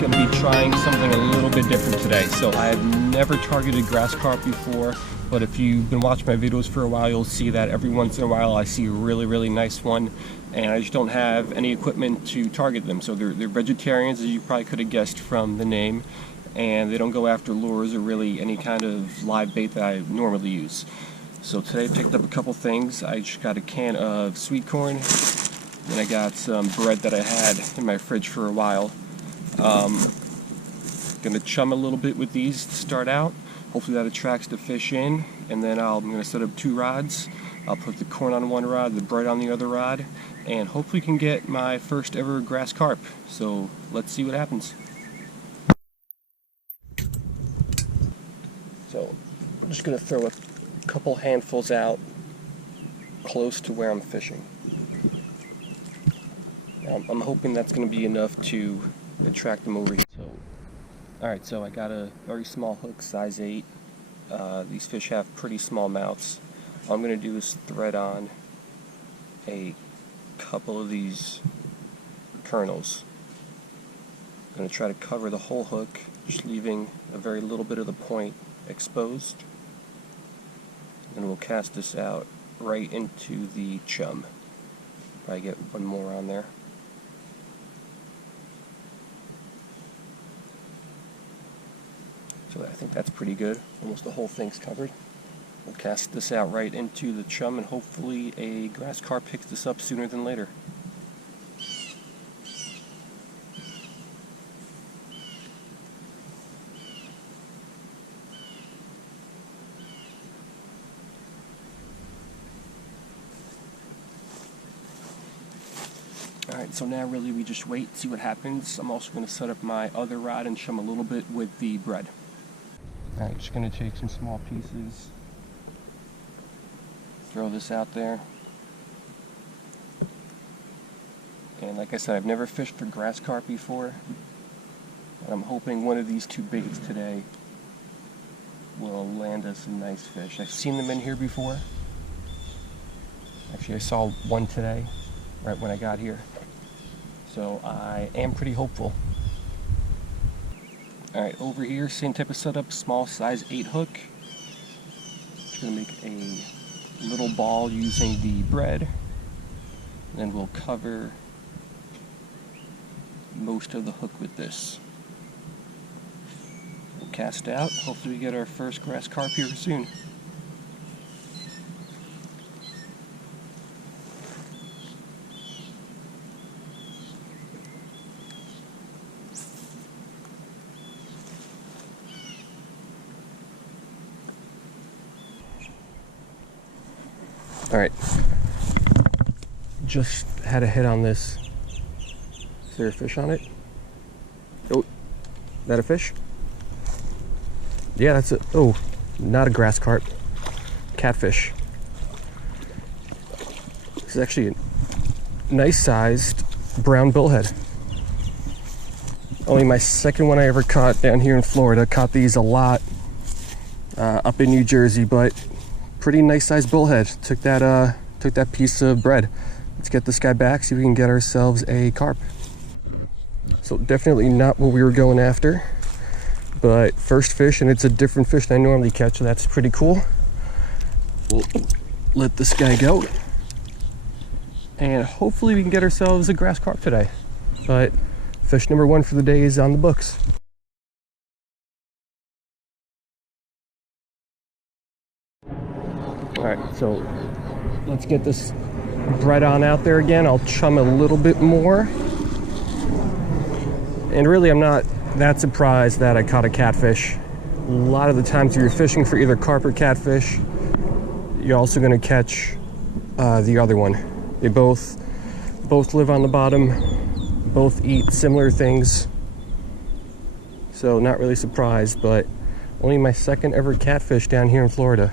going to be trying something a little bit different today. So I have never targeted grass carp before, but if you've been watching my videos for a while, you'll see that every once in a while I see a really nice one, and I just don't have any equipment to target them. So they're vegetarians, as you probably could have guessed from the name, and they don't go after lures or really any kind of live bait that I normally use. So today I picked up a couple things. I just got a can of sweet corn, and I got some bread that I had in my fridge for a while. Gonna chum a little bit with these to start out. Hopefully that attracts the fish in, and then I'm gonna set up 2 rods. I'll put the corn on one rod, the bread on the other rod, and hopefully can get my first ever grass carp. So let's see what happens. So I'm just gonna throw a couple handfuls out close to where I'm fishing. Now, I'm hoping that's going to be enough to attract them over here. Alright, so I got a very small hook, size 8. These fish have pretty small mouths. All I'm going to do is thread on a couple of these kernels. I'm going to try to cover the whole hook, just leaving a very little bit of the point exposed. And we'll cast this out right into the chum. Probably get one more on there. So I think that's pretty good. Almost the whole thing's covered. We'll cast this out right into the chum, and hopefully a grass carp picks this up sooner than later. Alright, so now really we just wait, see what happens. I'm also going to set up my other rod and chum a little bit with the bread. Alright, just going to take some small pieces, throw this out there. And like I said, I've never fished for grass carp before, and I'm hoping one of these 2 baits today will land us a nice fish. I've seen them in here before. Actually, I saw one today, right when I got here. So I am pretty hopeful. Alright, over here, same type of setup, small size 8 hook. Just going to make a little ball using the bread. And then we'll cover most of the hook with this. We'll cast out. Hopefully we get our first grass carp here soon. Alright, just had a hit on this. Is there a fish on it? Oh, is that a fish? Yeah, that's a, oh, not a grass carp, catfish. This is actually a nice sized brown bullhead. Only my second one I ever caught down here in Florida. Caught these a lot up in New Jersey, but pretty nice sized bullhead. Took that piece of bread. Let's get this guy back, see if we can get ourselves a carp. So definitely not what we were going after, but first fish, and it's a different fish than I normally catch, so that's pretty cool. We'll let this guy go, and hopefully we can get ourselves a grass carp today. But fish number 1 for the day is on the books. Alright, so let's get this bread on out there again. I'll chum a little bit more. And really, I'm not that surprised that I caught a catfish. A lot of the times if you're fishing for either carp or catfish, you're also going to catch the other one. They both live on the bottom, both eat similar things. So not really surprised, but only my second ever catfish down here in Florida.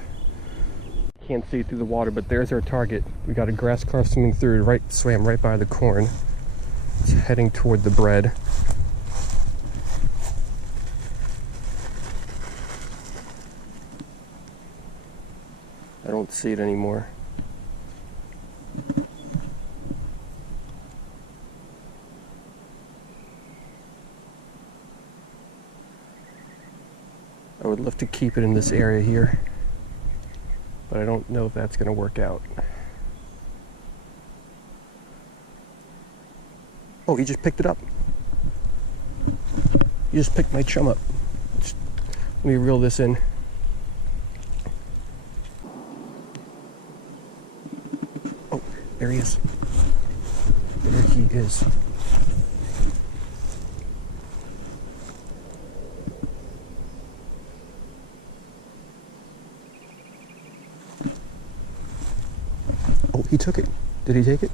Can't see it through the water, but there's our target. We got a grass carp swimming through, swam right by the corn. It's heading toward the bread. I don't see it anymore. would love to keep it in this area here, but I don't know if that's going to work out. Oh, he just picked it up. He just picked my chum up. Let me reel this in. Oh, there he is. There he is. Oh, he took it. Did he take it?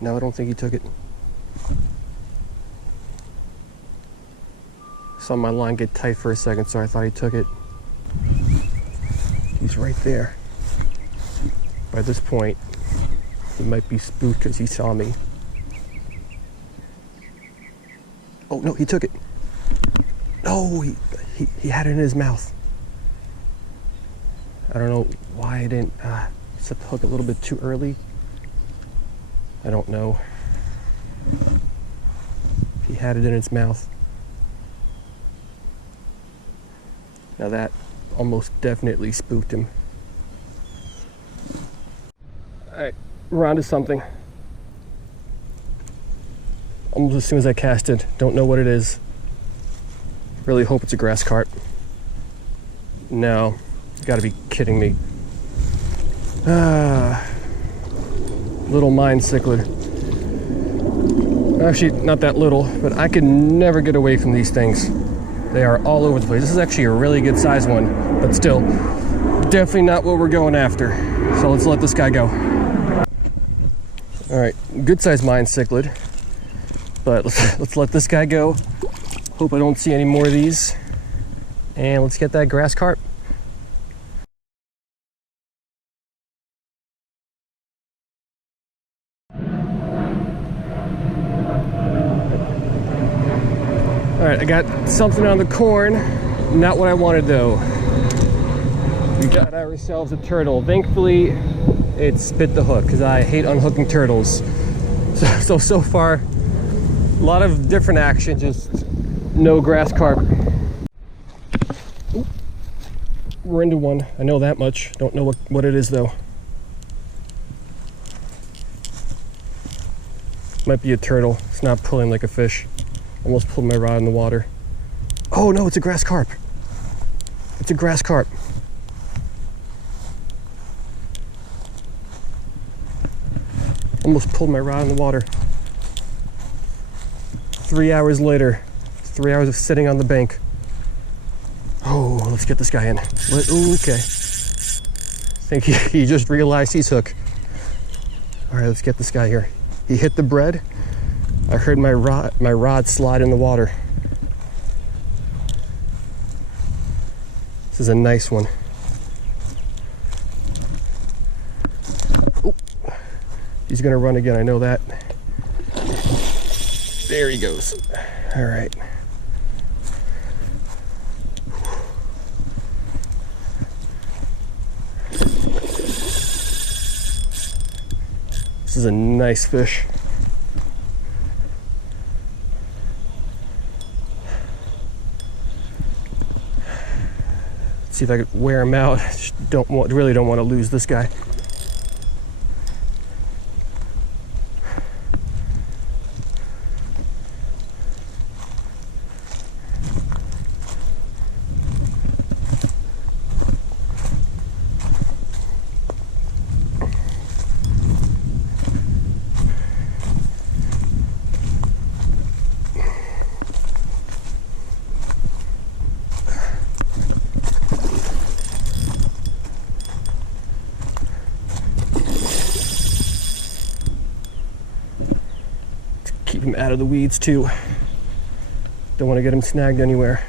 No, I don't think he took it. Saw my line get tight for a second, so I thought he took it. He's right there. By this point, he might be spooked because he saw me. Oh, no, he took it. No, he had it in his mouth. I don't know why I didn't set the hook a little bit too early. I don't know. He had it in its mouth. Now that almost definitely spooked him. Alright, we're on to something. Almost as soon as I cast it, don't know what it is. Really hope it's a grass carp. No, you gotta be kidding me. Little mine cichlid. Actually, not that little, but I can never get away from these things. They are all over the place. This is actually a really good size one, but still, definitely not what we're going after. So let's let this guy go. All right, good size mine cichlid, but let's let this guy go. Hope I don't see any more of these. And let's get that grass carp. All right, I got something on the corn. Not what I wanted though. We got ourselves a turtle. Thankfully, it spit the hook because I hate unhooking turtles. So far, a lot of different action, just no grass carp. Ooh, we're into one. I know that much. Don't know what it is though. Might be a turtle. It's not pulling like a fish. Almost pulled my rod in the water. Oh no, it's a grass carp. It's a grass carp. Almost pulled my rod in the water. 3 hours later, 3 hours of sitting on the bank. Oh, let's get this guy in. Okay. I think he just realized he's hooked. All right, let's get this guy here. He hit the bread. I heard my rod slide in the water. This is a nice one. Oh, he's gonna run again, I know that. There he goes. All right. This is a nice fish. See if I could wear him out. Just really don't want to lose this guy. Keep him out of the weeds too. Don't want to get him snagged anywhere.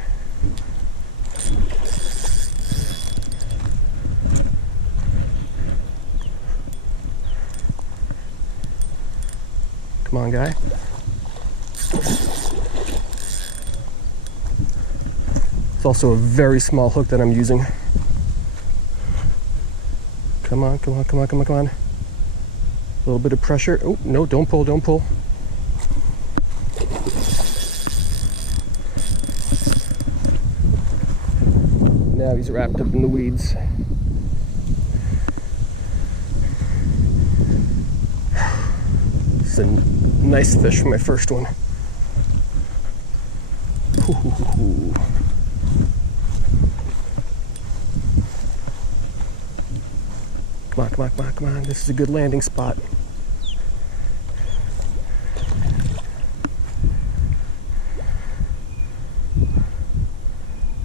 Come on, guy. It's also a very small hook that I'm using. Come on, come on, come on, come on, come on. A little bit of pressure. Oh, no, don't pull, don't pull. He's wrapped up in the weeds. It's a nice fish for my first one. Ooh. Come on, come on, come on, come on. This is a good landing spot.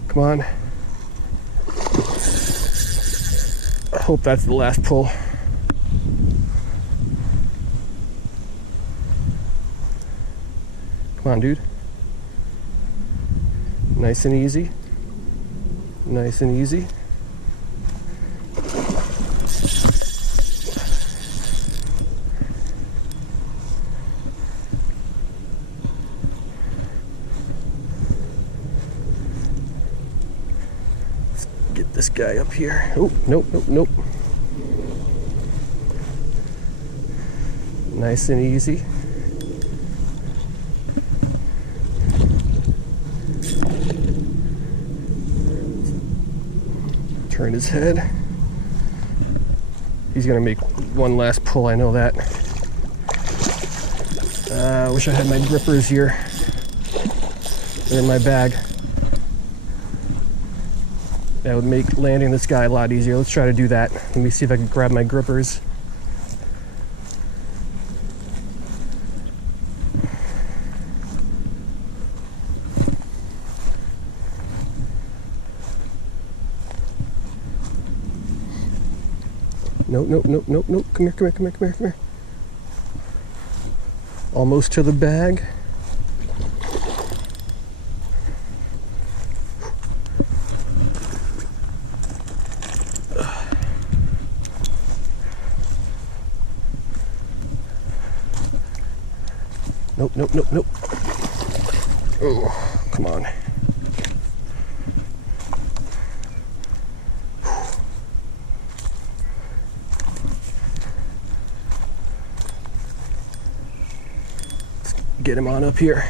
Come on. I hope that's the last pull. Come on, dude. Nice and easy. Nice and easy. Let's get this guy up here. Oh, nope, nope, nope. Nice and easy. Turn his head. He's gonna make one last pull, I know that. I wish I had my grippers here. They're in my bag. That would make landing this guy a lot easier. Let's try to do that. Let me see if I can grab my grippers. Nope, nope, nope, nope, nope. Come here, come here, come here, come here, come here. Almost to the bag. Nope, nope, nope, nope. Oh, come on. Get him on up here.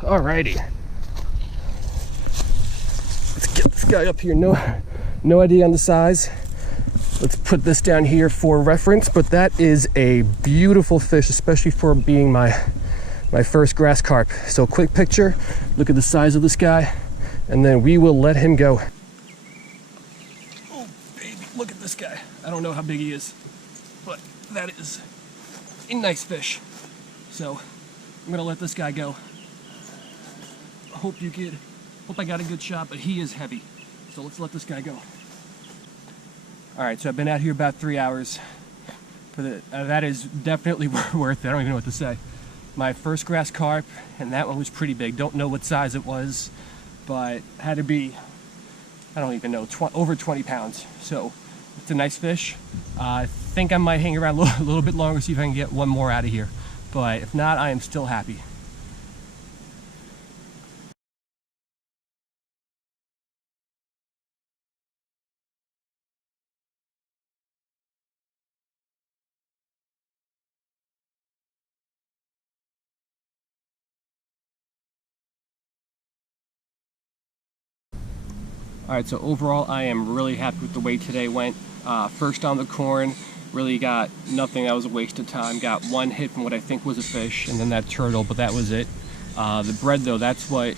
Alrighty. Let's get this guy up here. No idea on the size. Let's put this down here for reference, but that is a beautiful fish, especially for being my first grass carp. So quick picture, look at the size of this guy, and then we will let him go. Oh baby, look at this guy. I don't know how big he is, but that is a nice fish. So I'm gonna let this guy go. Hope I got a good shot, but he is heavy. So let's let this guy go. All right, so I've been out here about 3 hours. That is definitely worth it. I don't even know what to say. My first grass carp, and that one was pretty big. Don't know what size it was, but had to be, I don't even know, over 20 pounds. So it's a nice fish. I think I might hang around a little bit longer, see if I can get one more out of here. But if not, I am still happy. Alright, so overall I am really happy with the way today went. First on the corn, really got nothing that was a waste of time. Got one hit from what I think was a fish, and then that turtle, but that was it. The bread though, that's what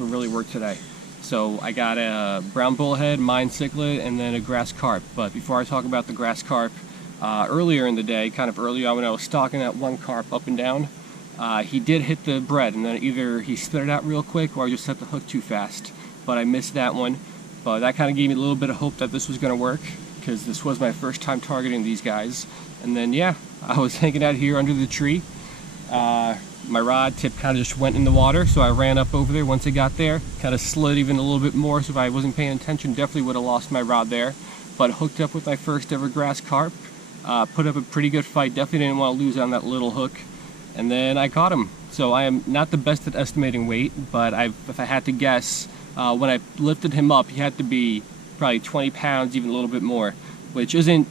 really worked today. So I got a brown bullhead, mine cichlid, and then a grass carp. But before I talk about the grass carp, earlier in the day, kind of early on when I was stalking that one carp up and down, he did hit the bread, and then either he spit it out real quick or I just set the hook too fast. But I missed that one. But that kind of gave me a little bit of hope that this was going to work, because this was my first time targeting these guys. And then yeah, I was hanging out here under the tree. My rod tip kind of just went in the water, so I ran up over there. Once it got there, kind of slid even a little bit more, so if I wasn't paying attention, definitely would have lost my rod there. But hooked up with my first ever grass carp, put up a pretty good fight, definitely didn't want to lose on that little hook, and then I caught him. So I am not the best at estimating weight, but if I had to guess, when I lifted him up, he had to be probably 20 pounds, even a little bit more, which isn't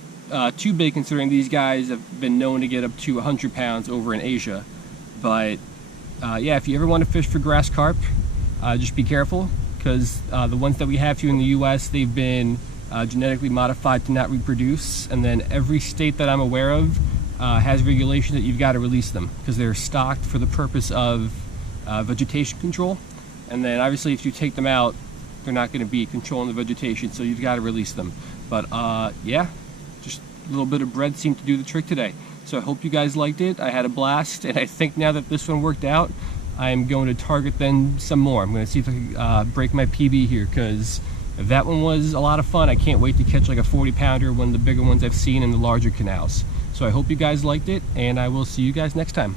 too big considering these guys have been known to get up to 100 pounds over in Asia. But yeah, if you ever want to fish for grass carp, just be careful, because the ones that we have here in the US, they've been genetically modified to not reproduce, and then every state that I'm aware of has regulation that you've got to release them because they're stocked for the purpose of vegetation control. And then obviously if you take them out, they're not going to be controlling the vegetation, so you've got to release them. But yeah, just a little bit of bread seemed to do the trick today. So I hope you guys liked it. I had a blast, and I think now that this one worked out, I'm going to target then some more. I'm going to see if I can break my PB here, because that one was a lot of fun. I can't wait to catch like a 40-pounder, one of the bigger ones I've seen in the larger canals. So I hope you guys liked it, and I will see you guys next time.